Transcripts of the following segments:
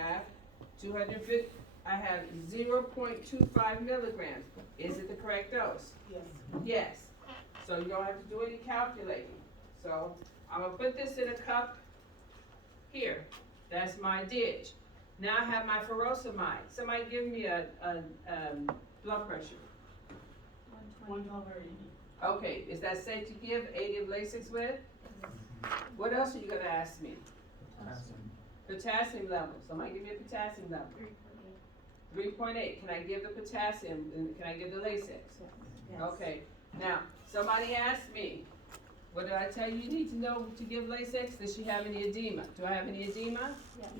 I have 250, I have 0.25 milligrams. Is it the correct dose? Yes. Yes. So you don't have to do any calculating. So I'm gonna put this in a cup here. That's my dish. Now I have my furosemide. Somebody give me a blood pressure. 180. Okay, is that safe to give 80 of Lasix with? What else are you gonna ask me? Potassium level. Somebody give me a potassium level. 3.8. Can I give the potassium and can I give the Lasix? Yes. Okay. Now, somebody asked me, what did I tell you need to know to give Lasix? Does she have any edema? Do I have any edema? Yes.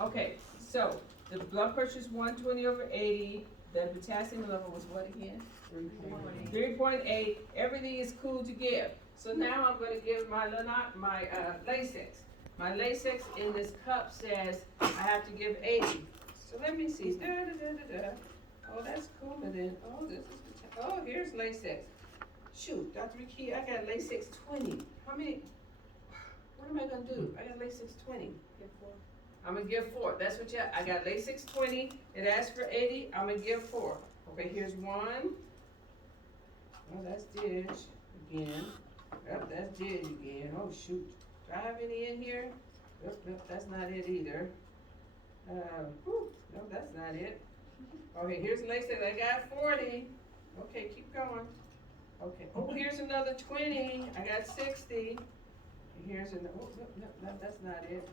Okay, so the blood pressure is 120 over 80. The potassium level was what again? 3.8. Everything is cool to give. So now I'm going to give my Lasix. My Lasix in this cup says I have to give 80. So let me see. Oh, that's cool. And then, oh, here's Lasix. Shoot, Dr. McKee, I got Lasix 20. How many? What am I going to do? I got Lasix 20. Give 4. I'm going to give 4. That's what I got Lasix 20. It asked for 80. I'm going to give 4. Okay, here's 1. Oh, that's Didge again. Yep, that's Didge again. Oh, shoot. Do I have any in here? Nope, that's not it either. No, that's not it. Okay, here's Lasix. I got 40. Okay, keep going. Okay. Oh, here's another 20. I got 60. Here's another. Oh, no, that's not it.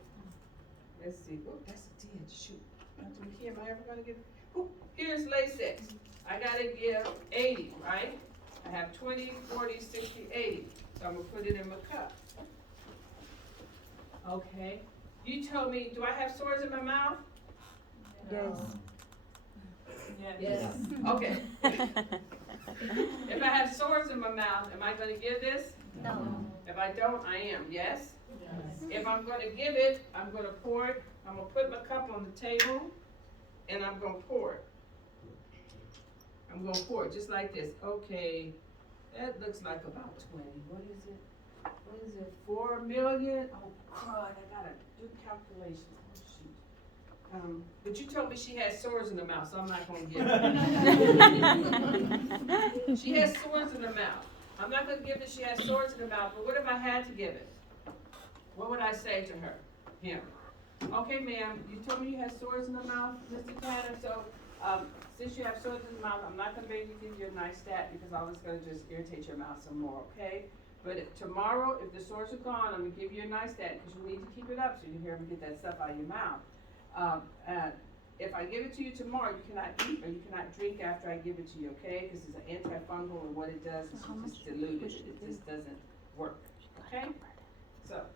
Let's see. Oh, that's a 10. Shoot. Dr. McKee, am I ever going to give? Oh, here's Lasix. I got to give 80, right? I have 20, 40, 60, 80. So I'm going to put it in my cup. Okay. You told me, do I have sores in my mouth? Yes. Yes. Okay. If I have sores in my mouth, am I going to give this? No. If I don't, I am. Yes? Yes. If I'm going to give it, I'm going to pour it. I'm going to put my cup on the table, and I'm going to pour it. I'm going to pour it just like this. Okay. That looks like about 20. What is it? What is it? 4 million? Oh, God, I got to do calculations. Oh, shoot. But you told me she has sores in her mouth, so I'm not going to give it. She has sores in her mouth. I'm not going to give it. She has sores in her mouth, but what if I had to give it? What would I say to her? Him. Okay, ma'am, you told me you had sores in the mouth, Mr. Tanner, so since you have sores in the mouth, I'm not going to be able to give you a nice stat because all it's going to just irritate your mouth some more, okay? But tomorrow, if the sores are gone, I'm going to give you a nice stat because you need to keep it up so you can hear me get that stuff out of your mouth. If I give it to you tomorrow, you cannot eat or you cannot drink after I give it to you, okay? Because it's an antifungal and what it does is it just dilutes it. It just doesn't work, okay? So.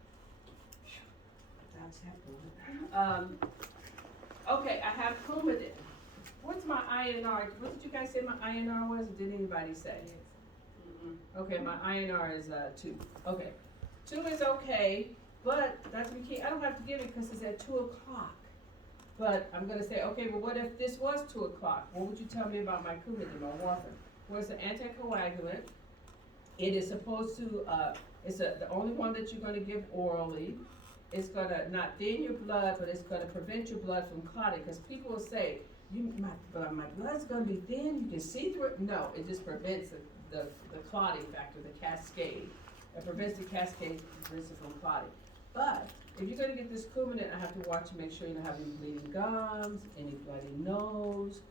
Okay, I have Coumadin. What's my INR? What did you guys say my INR was? Or did anybody say? Okay, my INR is 2. Okay, 2 is okay, but Dr. McKee, I don't have to give it because it's at 2 o'clock. But I'm going to say, okay, well, what if this was 2 o'clock? What would you tell me about my Coumadin, my warfarin? Well, it's an anticoagulant. It is supposed to, the only one that you're going to give orally. It's going to not thin your blood, but it's going to prevent your blood from clotting. Because people will say, my blood's going to be thin, you can see through it. No, it just prevents the clotting factor, the cascade. It prevents the cascade, prevents it from clotting. But if you're going to get this Coumadin, I have to watch and make sure you don't have any bleeding gums, any bloody nose,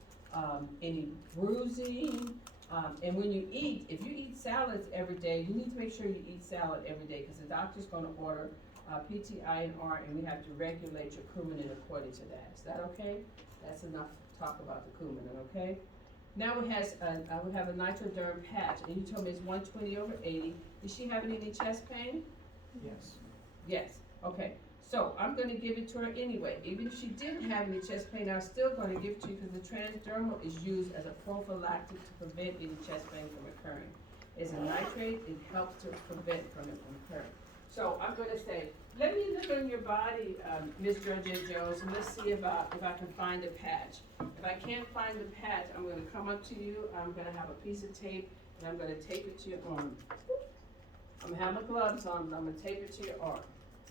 any bruising. And when you eat, if you eat salads every day, you need to make sure you eat salad every day because the doctor's going to order PT-INR, and we have to regulate your Coumadin according to that. Is that okay? That's enough talk about the Coumadin, okay? Now I would have a nitroderm patch, and you told me it's 120 over 80. Is she having any chest pain? Yes. Yes. Okay. So I'm going to give it to her anyway. Even if she didn't have any chest pain, I'm still going to give it to you because the transdermal is used as a prophylactic to prevent any chest pain from occurring. It's a nitrate. It helps to prevent from it from occurring. So I'm going to say, let me look on your body, Ms. Georgette Jones, and let's see if I can find a patch. If I can't find the patch, I'm going to come up to you. I'm going to have a piece of tape, and I'm going to tape it to your arm. I'm going to have my gloves on, but I'm going to tape it to your arm.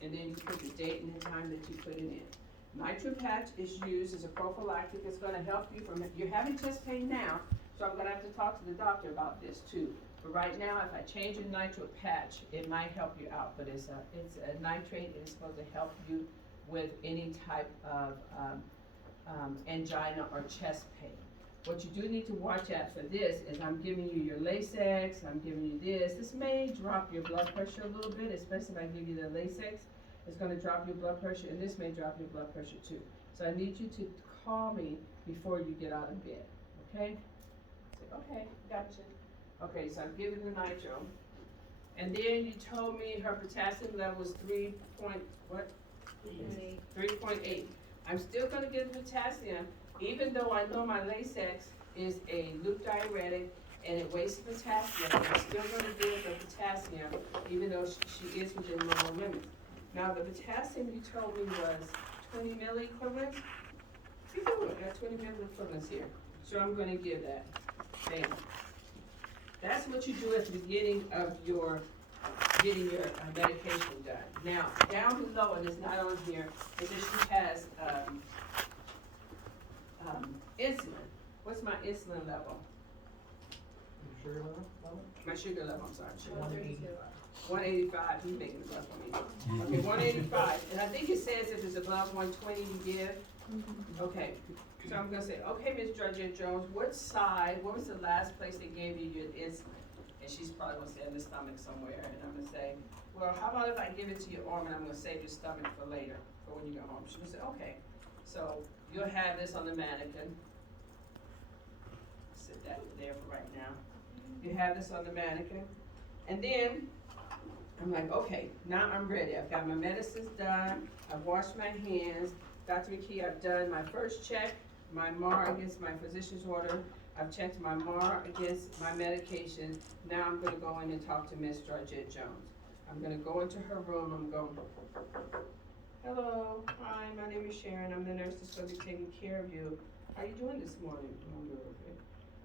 And then you put the date and the time that you put it in. Nitro patch is used as a prophylactic. It's gonna help you from, you're having chest pain now, so I'm gonna have to talk to the doctor about this too. But right now, if I change your nitro patch, it might help you out, but it's a nitrate, and it's supposed to help you with any type of, angina or chest pain. What you do need to watch out for this is I'm giving you your Lasix, I'm giving you this. This may drop your blood pressure a little bit, especially if I give you the Lasix. It's gonna drop your blood pressure, and this may drop your blood pressure too. So I need you to call me before you get out of bed, okay? Say, okay, gotcha. Okay, so I'm giving the nitro. And then you told me her potassium level was 3.8. I'm still gonna give the potassium, even though I know my Lasix is a loop diuretic and it wastes potassium. I'm still gonna give the potassium, even though she is within normal limits. Now, the potassium you told me was 20 milliequivalents. See, I got 20 milliequivalents here. So I'm gonna give that. Bam. That's what you do at the beginning of your getting your medication done. Now, down below, and it's not on here, is that she has insulin. What's my insulin level? Sugar level? My sugar level, I'm sorry. 180. 185, he's making it up for me. Okay, 185, and I think it says if it's above 120 you give. Okay, so I'm gonna say, okay, Ms. Georgette Jones, what was the last place they gave you your insulin? And she's probably gonna say in the stomach somewhere, and I'm gonna say, well, how about if I give it to your arm and I'm gonna save your stomach for later, for when you go home? She's gonna say, okay, so you'll have this on the mannequin. Sit that there for right now. You have this on the mannequin, and then I'm like, okay, now I'm ready. I've got my medicines done. I've washed my hands. Dr. McKee, I've done my first check, my MAR against my physician's order. I've checked my MAR against my medication. Now I'm gonna go in and talk to Miss Georgette Jones. I'm gonna go into her room. I'm going, hello, hi, my name is Sharon. I'm the nurse that's gonna be taking care of you. How are you doing this morning? I'm doing okay.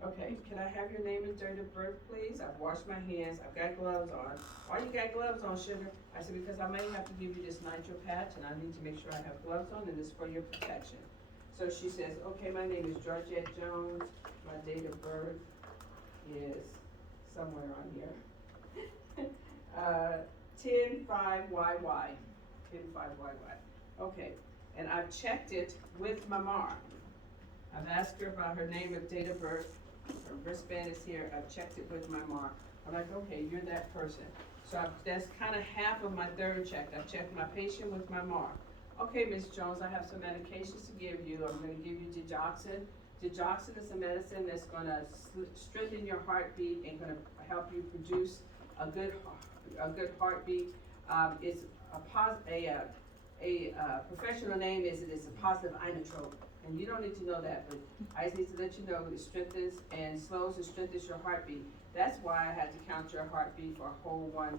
Okay, can I have your name and date of birth, please? I've washed my hands, I've got gloves on. Why you got gloves on, sugar? I said, because I may have to give you this nitro patch, and I need to make sure I have gloves on, and it's for your protection. So she says, okay, my name is Georgette Jones. My date of birth is somewhere on here. 10-5-YY. 10-5-YY. Okay, and I've checked it with my MAR. I've asked her about her name and date of birth. Her wristband is here. I've checked it with my MAR. I'm like, okay, you're that person. So that's kind of half of my third check. I've checked my patient with my MAR. Okay, Ms. Jones, I have some medications to give you. I'm going to give you digoxin. Digoxin is a medicine that's going to strengthen your heartbeat and going to help you produce a good heartbeat. It's a professional name is it is a positive inotrope. And you don't need to know that, but I just need to let you know it strengthens and slows and strengthens your heartbeat. That's why I had to count your heartbeat for a whole one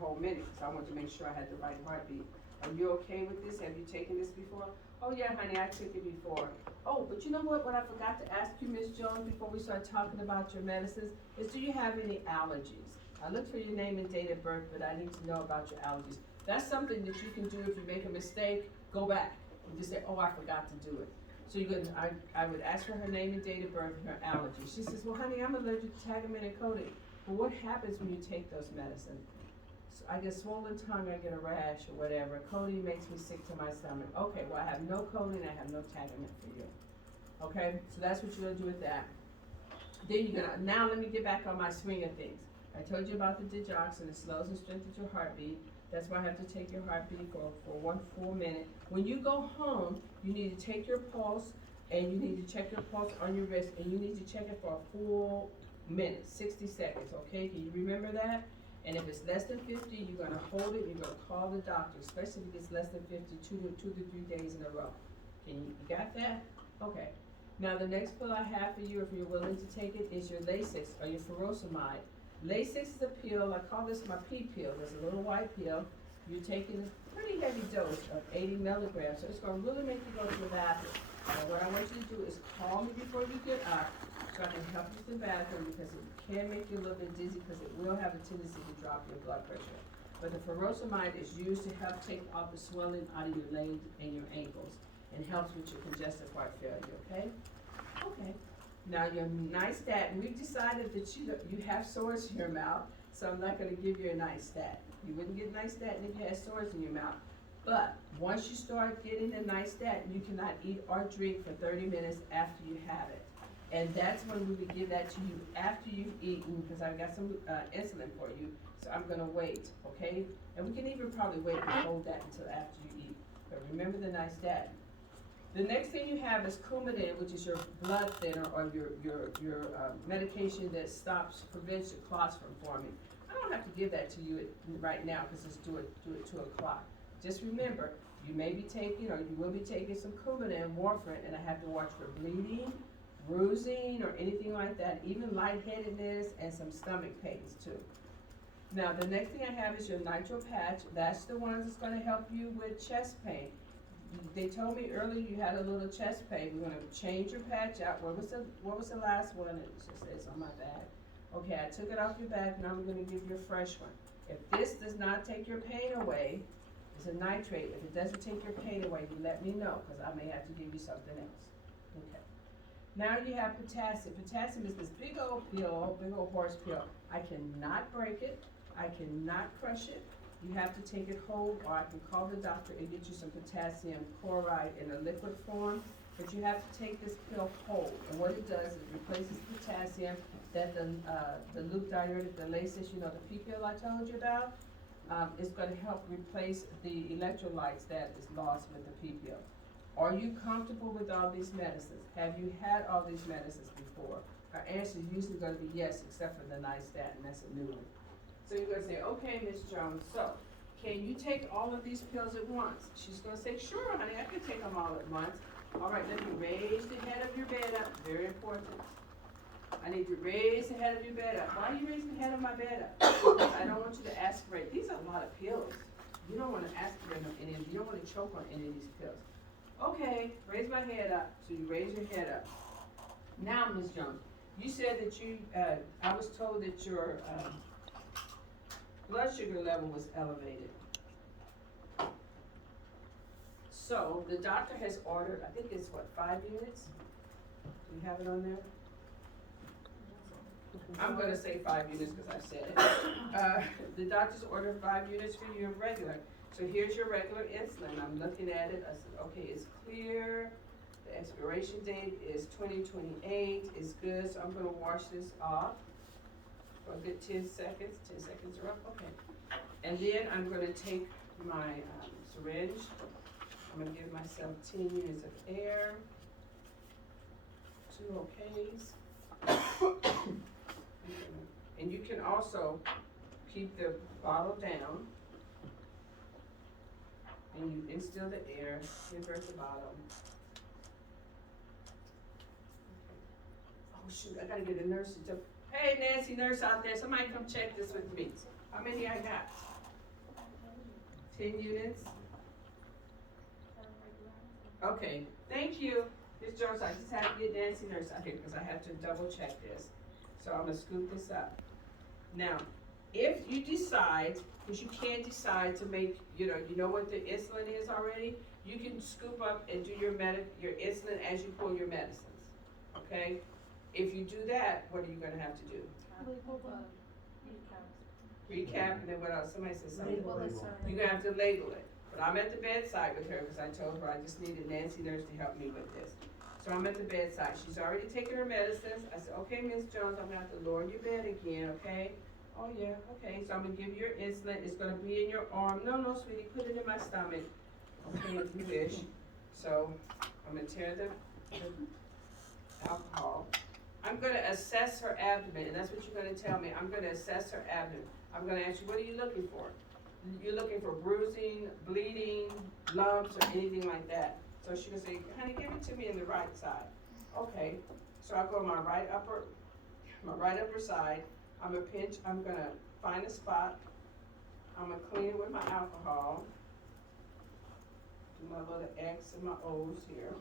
whole minute, because I wanted to make sure I had the right heartbeat. Are you okay with this? Have you taken this before? Oh yeah, honey, I took it before. Oh, but you know what I forgot to ask you, Ms. Jones, before we start talking about your medicines, is do you have any allergies? I looked for your name and date of birth, but I need to know about your allergies. That's something that you can do if you make a mistake, go back and just say, oh, I forgot to do it. So you could, I would ask her name and date of birth and her allergies. She says, well, honey, I'm allergic to Tagamet and codeine. But what happens when you take those medicines? So I get swollen tongue, I get a rash or whatever. Codeine makes me sick to my stomach. Okay, well, I have no codeine, I have no Tagamet for you. Okay, so that's what you're gonna do with that. Then you're gonna, now let me get back on my swing of things. I told you about the digoxin, it slows and strengthens your heartbeat. That's why I have to take your heartbeat for 1 full minute. When you go home, you need to take your pulse and you need to check your pulse on your wrist and you need to check it for a full minute, 60 seconds, okay? Can you remember that? And if it's less than 50, you're gonna hold it, you're gonna call the doctor, especially if it's less than 50, two to 3 days in a row. You got that? Okay. Now the next pill I have for you, if you're willing to take it, is your Lasix or your furosemide. Lasix is a pill, I call this my P pill. There's a little white pill. You're taking a pretty heavy dose of 80 milligrams, so it's gonna really make you go to the bathroom. Now what I want you to do is call me before you get up, so I can help you to the bathroom, because it can make you a little bit dizzy, because it will have a tendency to drop your blood pressure. But the furosemide is used to help take off the swelling out of your legs and your ankles. and helps with your congestive heart failure, okay? Okay. Now your nystatin, we've decided that you have sores in your mouth, so I'm not gonna give you a nystatin. You wouldn't get nystatin if you had sores in your mouth. But once you start getting the nystatin, you cannot eat or drink for 30 minutes after you have it. And that's when we would give that to you after you've eaten, because I've got some insulin for you, so I'm gonna wait, okay? And we can even probably wait and hold that until after you eat. But remember the nystatin. The next thing you have is Coumadin, which is your blood thinner or your medication that prevents your clots from forming. I don't have to give that to you right now because it's due at 2 o'clock. Just remember, you may be taking, or you will be taking some Coumadin, warfarin, and I have to watch for bleeding, bruising, or anything like that, even lightheadedness and some stomach pains too. Now, the next thing I have is your nitro patch. That's the one that's gonna help you with chest pain. They told me earlier you had a little chest pain. We're gonna change your patch out. What was the last one? It just says on my bag. Okay, I took it off your back, now I'm gonna give you a fresh one. If this does not take your pain away, it's a nitrate. If it doesn't take your pain away, you let me know, because I may have to give you something else. Okay. Now you have potassium. Potassium is this big old pill, big old horse pill. I cannot break it. I cannot crush it. You have to take it whole, or I can call the doctor and get you some potassium chloride in a liquid form. But you have to take this pill whole. And what it does is it replaces potassium that the loop diuretic, the Lasix, you know, the pee pill I told you about, is going to help replace the electrolytes that is lost with the pee pill. Are you comfortable with all these medicines? Have you had all these medicines before? Our answer is usually going to be yes, except for the nystatin. That's a new one. So you're going to say, okay, Ms. Jones, so can you take all of these pills at once? She's going to say, sure, honey, I can take them all at once. All right, let me raise the head of your bed up. Very important. I need to raise the head of your bed up. Why are you raising the head of my bed up? Because I don't want you to aspirate. These are a lot of pills. You don't want to aspirate on any of them. You don't want to choke on any of these pills. Okay, raise my head up. So you raise your head up. Now, Ms. Jones, you said that I was told that your blood sugar level was elevated. So the doctor has ordered, I think it's what, 5 units? Do you have it on there? I'm gonna say 5 units because I said it. The doctor's ordered 5 units for your regular. So here's your regular insulin. I'm looking at it. I said, okay, it's clear. The expiration date is 2028. It's good. So I'm gonna wash this off for a good 10 seconds. 10 seconds are up. Okay. And then I'm gonna take my syringe. I'm gonna give myself 10 units of air. 2 okays. And you can also keep the bottle down. And you instill the air, invert the bottle. Oh shoot, I gotta get a nurse to jump. Hey Nancy, nurse out there, somebody come check this with me. How many I got? 10 units? Okay, thank you. Ms. Jones, I just have to get Nancy nurse out here because I have to double check this. So I'm gonna scoop this up. Now, if you decide, because you can't decide to make, you know what the insulin is already, you can scoop up and do your insulin as you pull your medicines, okay? If you do that, what are you gonna have to do? Recap, and then what else? Somebody said something. You're gonna have to label it. But I'm at the bedside with her because I told her I just needed Nancy nurse to help me with this. So I'm at the bedside. She's already taken her medicines. I said, okay, Ms. Jones, I'm gonna have to lower your bed again, okay? Oh yeah, okay, so I'm gonna give you your insulin. It's gonna be in your arm. No, sweetie, put it in my stomach. Okay, if you wish. So I'm gonna tear the alcohol. I'm gonna assess her abdomen, and that's what you're gonna tell me. I'm gonna assess her abdomen. I'm gonna ask you, what are you looking for? You're looking for bruising, bleeding, lumps, or anything like that. So she's gonna say, honey, give it to me in the right side. Okay, so I'll go to my right upper side. I'm gonna find a spot. I'm gonna clean it with my alcohol. Do my little X and my O's here.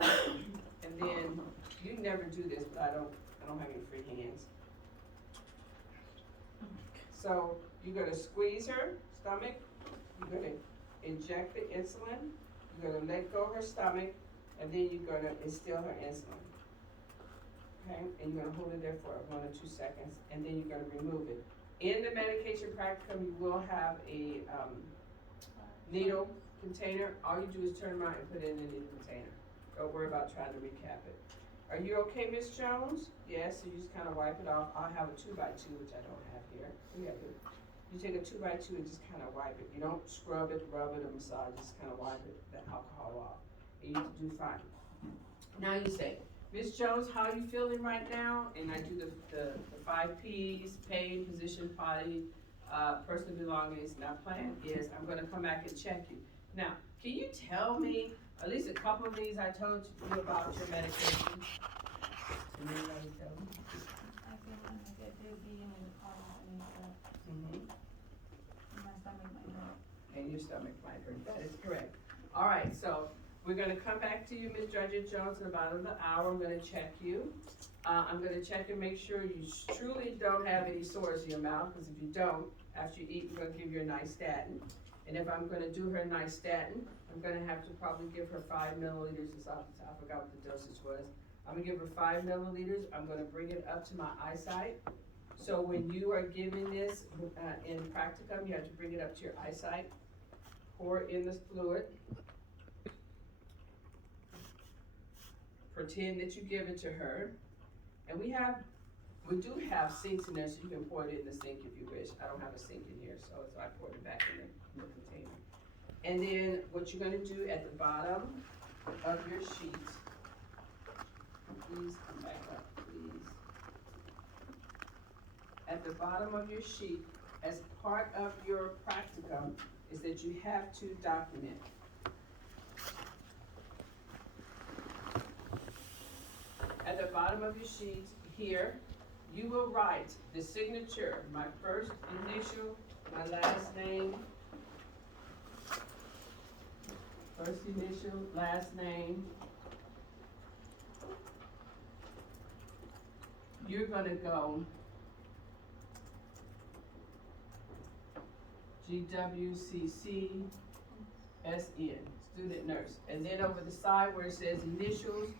And then, you never do this, but I don't have any free hands. So, you're gonna squeeze her stomach. You're gonna inject the insulin. You're gonna let go of her stomach, and then you're gonna instill her insulin. Okay, and you're gonna hold it there for 1 or 2 seconds, and then you're gonna remove it. In the medication practicum, you will have a, needle container. All you do is turn around and put it in the needle container. Don't worry about trying to recap it. Are you okay, Miss Jones? Yes, so you just kinda wipe it off. I'll have a 2x2, which I don't have here. Yeah, you take a 2x2 and just kinda wipe it. You don't scrub it, rub it, or massage, just kinda wipe it, the alcohol off. And you do fine. Now you say, Miss Jones, how are you feeling right now? And I do the 5 Ps, pain, position, potty, personal belongings. Now plan is, I'm gonna come back and check you. Now, can you tell me, at least a couple of these I told you about your medication? Can anybody tell me? I feel when I get dizzy and my stomach might hurt. And your stomach might hurt, that is correct. All right, so we're gonna come back to you, Ms. Judge Jones, in about an hour. I'm gonna check you. I'm gonna check and make sure you truly don't have any sores in your mouth, because if you don't, after you eat, we're gonna give you a nice statin. And if I'm gonna do her nice statin, I'm gonna have to probably give her 5 milliliters, I forgot what the dosage was. I'm gonna give her 5 milliliters. I'm gonna bring it up to my eyesight. So when you are giving this in practicum, you have to bring it up to your eyesight. Pour in this fluid. Pretend that you give it to her. And we do have sinks in there, so you can pour it in the sink if you wish. I don't have a sink in here, so I poured it back in the container. And then what you're gonna do at the bottom of your sheet, please come back up, please. At the bottom of your sheet, as part of your practicum, is that you have to document. At the bottom of your sheet here, you will write the signature, my first initial, my last name, first initial, last name. You're gonna go GWCC SN, student nurse. And then over the side where it says initials,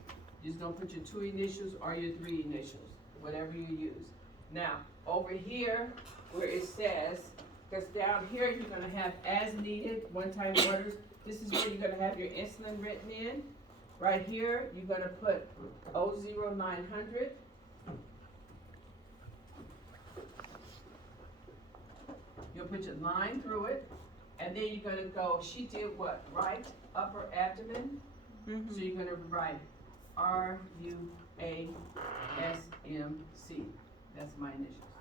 you're just gonna put your 2 initials or your 3 initials, whatever you use. Now, over here where it says, because down here you're gonna have as needed, one-time orders. This is where you're gonna have your insulin written in. Right here, you're gonna put 00900. You'll put your line through it, and then you're gonna go, she did what, right upper abdomen? Mm-hmm. So you're gonna write RUASMC, that's my initials.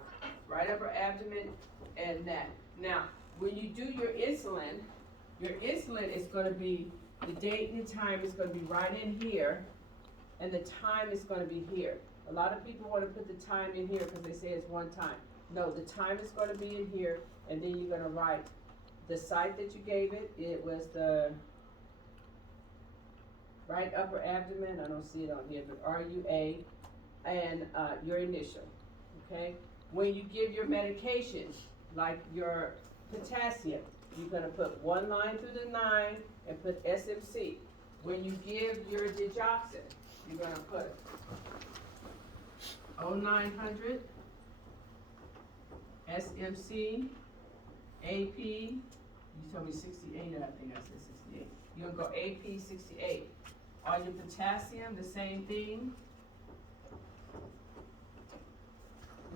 Right upper abdomen and that. Now, when you do your insulin is gonna be, the date and the time is gonna be right in here, and the time is gonna be here. A lot of people wanna put the time in here because they say it's one time. No, the time is gonna be in here, and then you're gonna write the site that you gave it. It was the right upper abdomen, I don't see it on here, but RUA, and your initial, okay? When you give your medications, like your potassium, you're gonna put 1 line through the 9 and put SMC. When you give your digoxin, you're gonna put 0900, SMC, AP, you told me 68, and I think I said 68. You're gonna go AP 68. On your potassium, the same thing.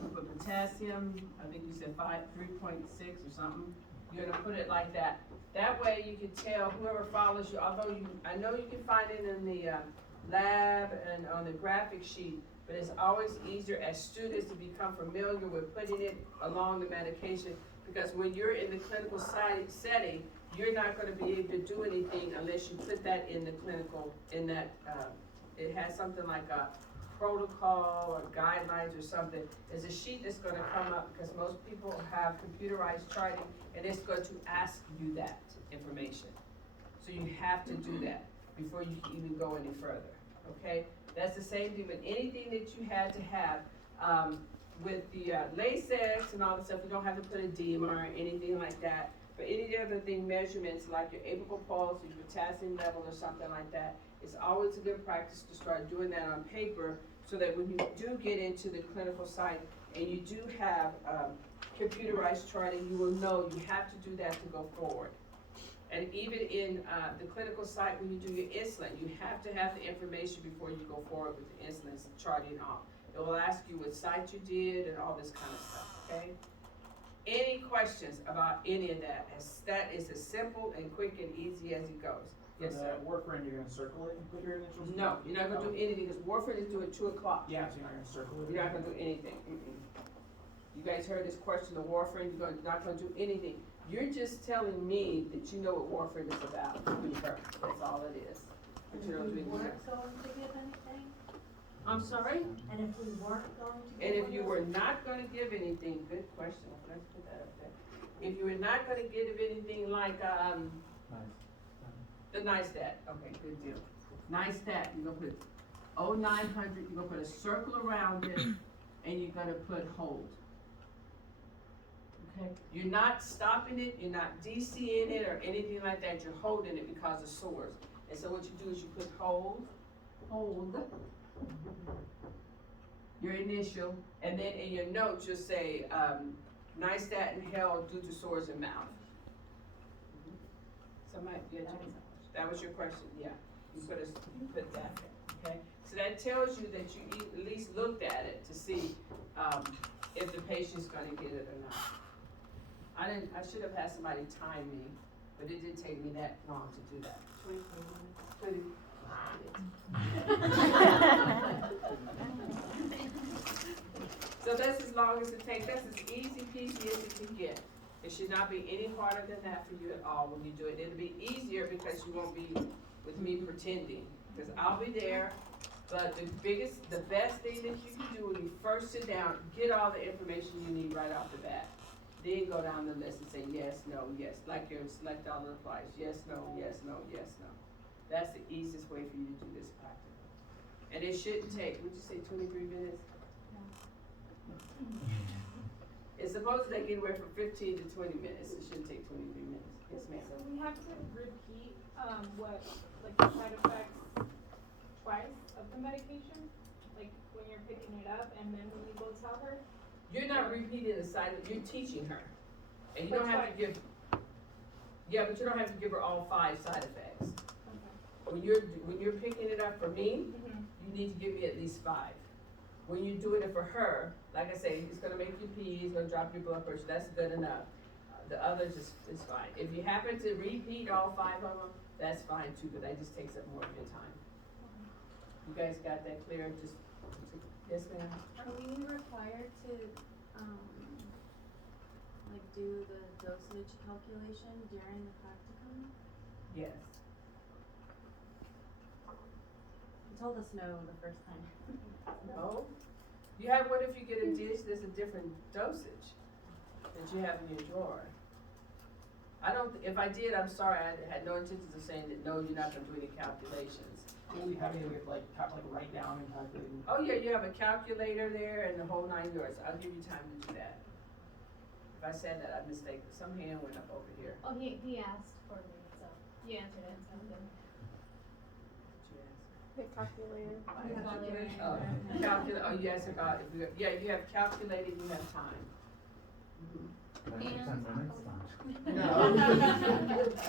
You put potassium, I think you said 3.6 or something. You're gonna put it like that. That way you can tell whoever follows you, although I know you can find it in the lab and on the graphic sheet, but it's always easier as students to become familiar with putting it along the medication, because when you're in the clinical setting, you're not gonna be able to do anything unless you put that in the clinical, in that, it has something like a protocol or guidelines or something. There's a sheet that's gonna come up, because most people have computerized charting, and it's going to ask you that information. So you have to do that before you can even go any further, okay? That's the same thing with anything that you had to have. With the Lasix and all the stuff, you don't have to put edema or anything like that. For any other thing, measurements like your apical pulse, your potassium level or something like that, it's always a good practice to start doing that on paper so that when you do get into the clinical site and you do have computerized charting, you will know you have to do that to go forward. And even in the clinical site, when you do your insulin, you have to have the information before you go forward with the insulin charting off. It will ask you what site you did and all this kind of stuff, okay? Any questions about any of that? That is as simple and quick and easy as it goes. Yes, sir. Warfarin, you're gonna circle it and put your initials? No, you're not gonna do anything, because warfarin is due at 2 o'clock. Yeah, so you're not gonna circle it? You're not gonna do anything. You guys heard this question of warfarin, you're not gonna do anything. You're just telling me that you know what warfarin is about through her. That's all it is. But you don't do anything else. going to give anything? I'm sorry? And if we weren't going to? And if you were not gonna give anything, good question, let's put that up there. If you were not gonna give anything like, the NISTAT, okay, good deal. NISTAT, you're gonna put 0900, you're gonna put a circle around it, and you're gonna put hold. Okay, you're not stopping it, you're not DCing it or anything like that, you're holding it because of sores. And so what you do is you put hold, your initial, and then in your notes you'll say, NISTAT and held due to sores in mouth. Somebody, yeah, that was your question, yeah. You put that there, okay? So that tells you that you at least looked at it to see, if the patient's gonna get it or not. I should have had somebody time me, but it didn't take me that long to do that. 20 minutes. So that's as long as it takes, that's as easy peasy as it can get. It should not be any harder than that for you at all when you do it. It'll be easier because you won't be with me pretending, because I'll be there. But the best thing that you can do when you first sit down, get all the information you need right off the bat. Then go down the list and say yes, no, yes, like your select all the replies, yes, no, yes, no, yes, no. That's the easiest way for you to do this practice. And it shouldn't take, would you say 23 minutes? It's supposed to take anywhere from 15 to 20 minutes. It shouldn't take 23 minutes. Yes, ma'am. So we have to repeat, what, like the side effects twice of the medication? Like when you're picking it up and then when you go tell her? You're not repeating the side, you're teaching her. And you But don't have to twice. give, yeah, but you don't have to give her all 5 side effects. Okay. When you're picking it up for me, you need to give me at least 5. When you're doing it for her, like I say, it's gonna make you pee, it's gonna drop your blood pressure, that's good enough. The others is fine. If you happen to repeat all 5 of them, that's fine too, but that just takes up more of your time. You guys got that clear? Yes, ma'am? Are we required to, like do the dosage calculation during the practicum? Yes. You told us no the first time. No? You have, what if you get a dish that's a different dosage that you have in your drawer? If I did, I'm sorry, I had no intentions of saying that, no, you're not gonna do any calculations. Do we have any, like write down and calculate? Oh yeah, you have a calculator there and the whole 9 yards. I'll give you time to do that. If I said that, I mistaken. Some hand went up over here. Oh, he asked for me, so you answered it, so good. The calculator. Oh, yes, about, if you have calculated, you have time. No.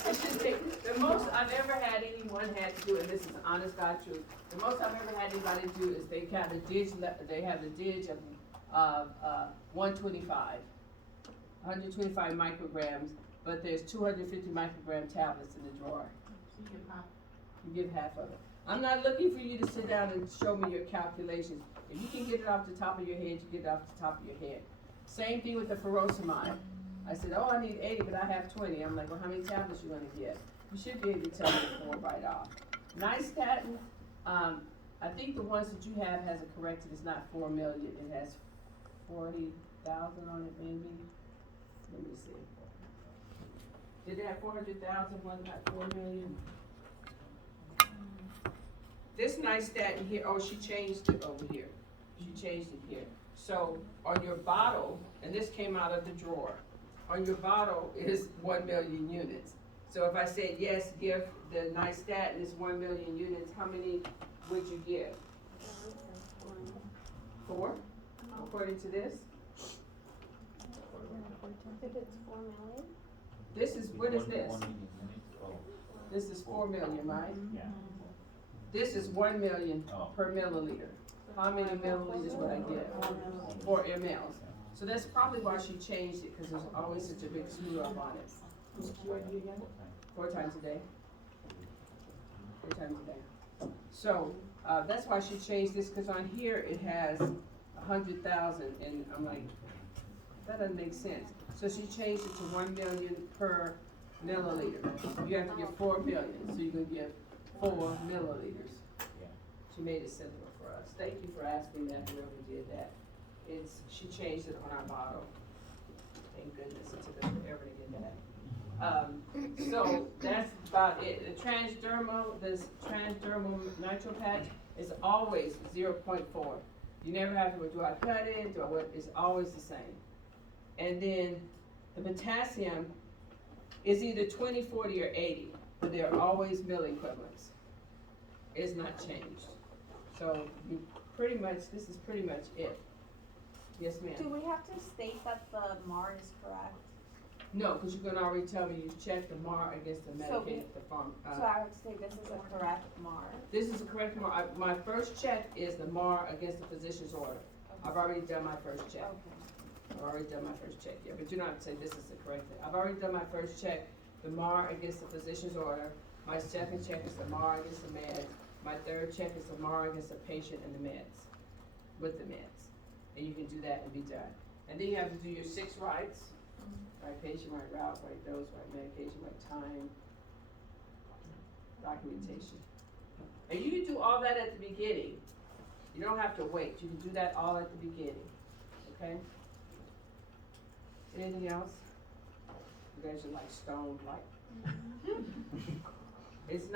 It should take, the most I've ever had anyone had to do, and this is honest God truth, the most I've ever had anybody do is they have a dig of 125 micrograms, but there's 250 microgram tablets in the drawer. You give half of it. I'm not looking for you to sit down and show me your calculations. If you can get it off the top of your head, you get it off the top of your head. Same thing with the furosemide. I said, oh, I need 80, but I have 20. I'm like, well, how many tablets you gonna get? You should be able to tell me the 4 right off. NISTAT, I think the ones that you have has it corrected. It's not 4 million. It has 40,000 on it, maybe. Let me see. Did it have 400,000? One got 4 million. This NISTAT in here, oh, she changed it over here. She changed it here. So on your bottle, and this came out of the drawer, on your bottle is 1 million units. So if I said, yes, give the nystatin is 1 million units, how many would you give? 4, according to this? If it's 4 million? This is, what is this? This is 4 million, right? Yeah. This is 1 million Oh. per milliliter. How many milliliters would I get? 4 mLs. So that's probably why she changed it, because there's always such a big screw up on it. Who's QID again? 4 times a day. 4 times a day. So, that's why she changed this, because on here it has 100,000, and I'm like, that doesn't make sense. So she changed it to 1 million per milliliter. You have to give 4 million, so you can give 4 milliliters. Yeah. She made it simpler for us. Thank you for asking that, whoever did that. She changed it on our bottle. Thank goodness, it took us forever to get that. So that's about it. This transdermal nitro patch is always 0.4. You never have to, do I cut it, do I what, it's always the same. And then the potassium is either 20, 40, or 80, but they're always mill equivalents. It's not changed. So you pretty much, this is pretty much it. Yes, ma'am? Do we have to state that the MAR is correct? No, because you can already tell me you've checked the MAR against the So Medicaid, the farm. So I would say this is a correct MAR. This is a correct MAR. My first check is the MAR against the physician's order. I've already done my first check. Okay. I've already done my first check, yeah, but you don't have to say this is the correct thing. I've already done my first check, the MAR against the physician's order. My second check is the MAR against the meds. My third check is the MAR against the patient and the meds, with the meds. And you can do that and be done. And then you have to do your 6 rights. Right patient, right route, right dose, right medication, right time, documentation. And you can do all that at the beginning. You don't have to wait. You can do that all at the beginning, okay? Anything else? You guys are like stoned, like. It's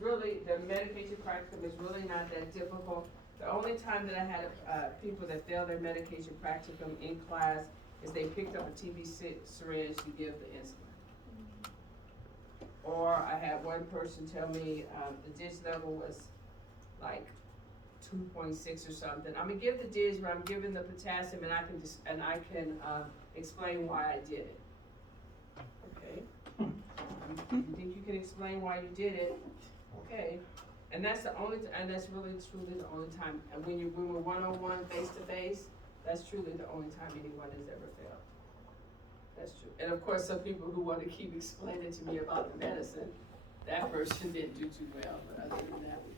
really, the medication practicum is really not that difficult. The only time that I had people that failed their medication practicum in class is they picked up a TB syringe to give the insulin. Or I had one person tell me the DIS level was like 2.6 or something. I'm gonna give the DIS, but I'm giving the potassium, and I can explain why I did it. Okay. You think you can explain why you did it? Okay. And that's the only, and that's really truly the only time. And when we're one-on-one, face-to-face, that's truly the only time anyone has ever failed. That's true. And of course, some people who want to keep explaining to me about the medicine, that person didn't do too well, but other than that, we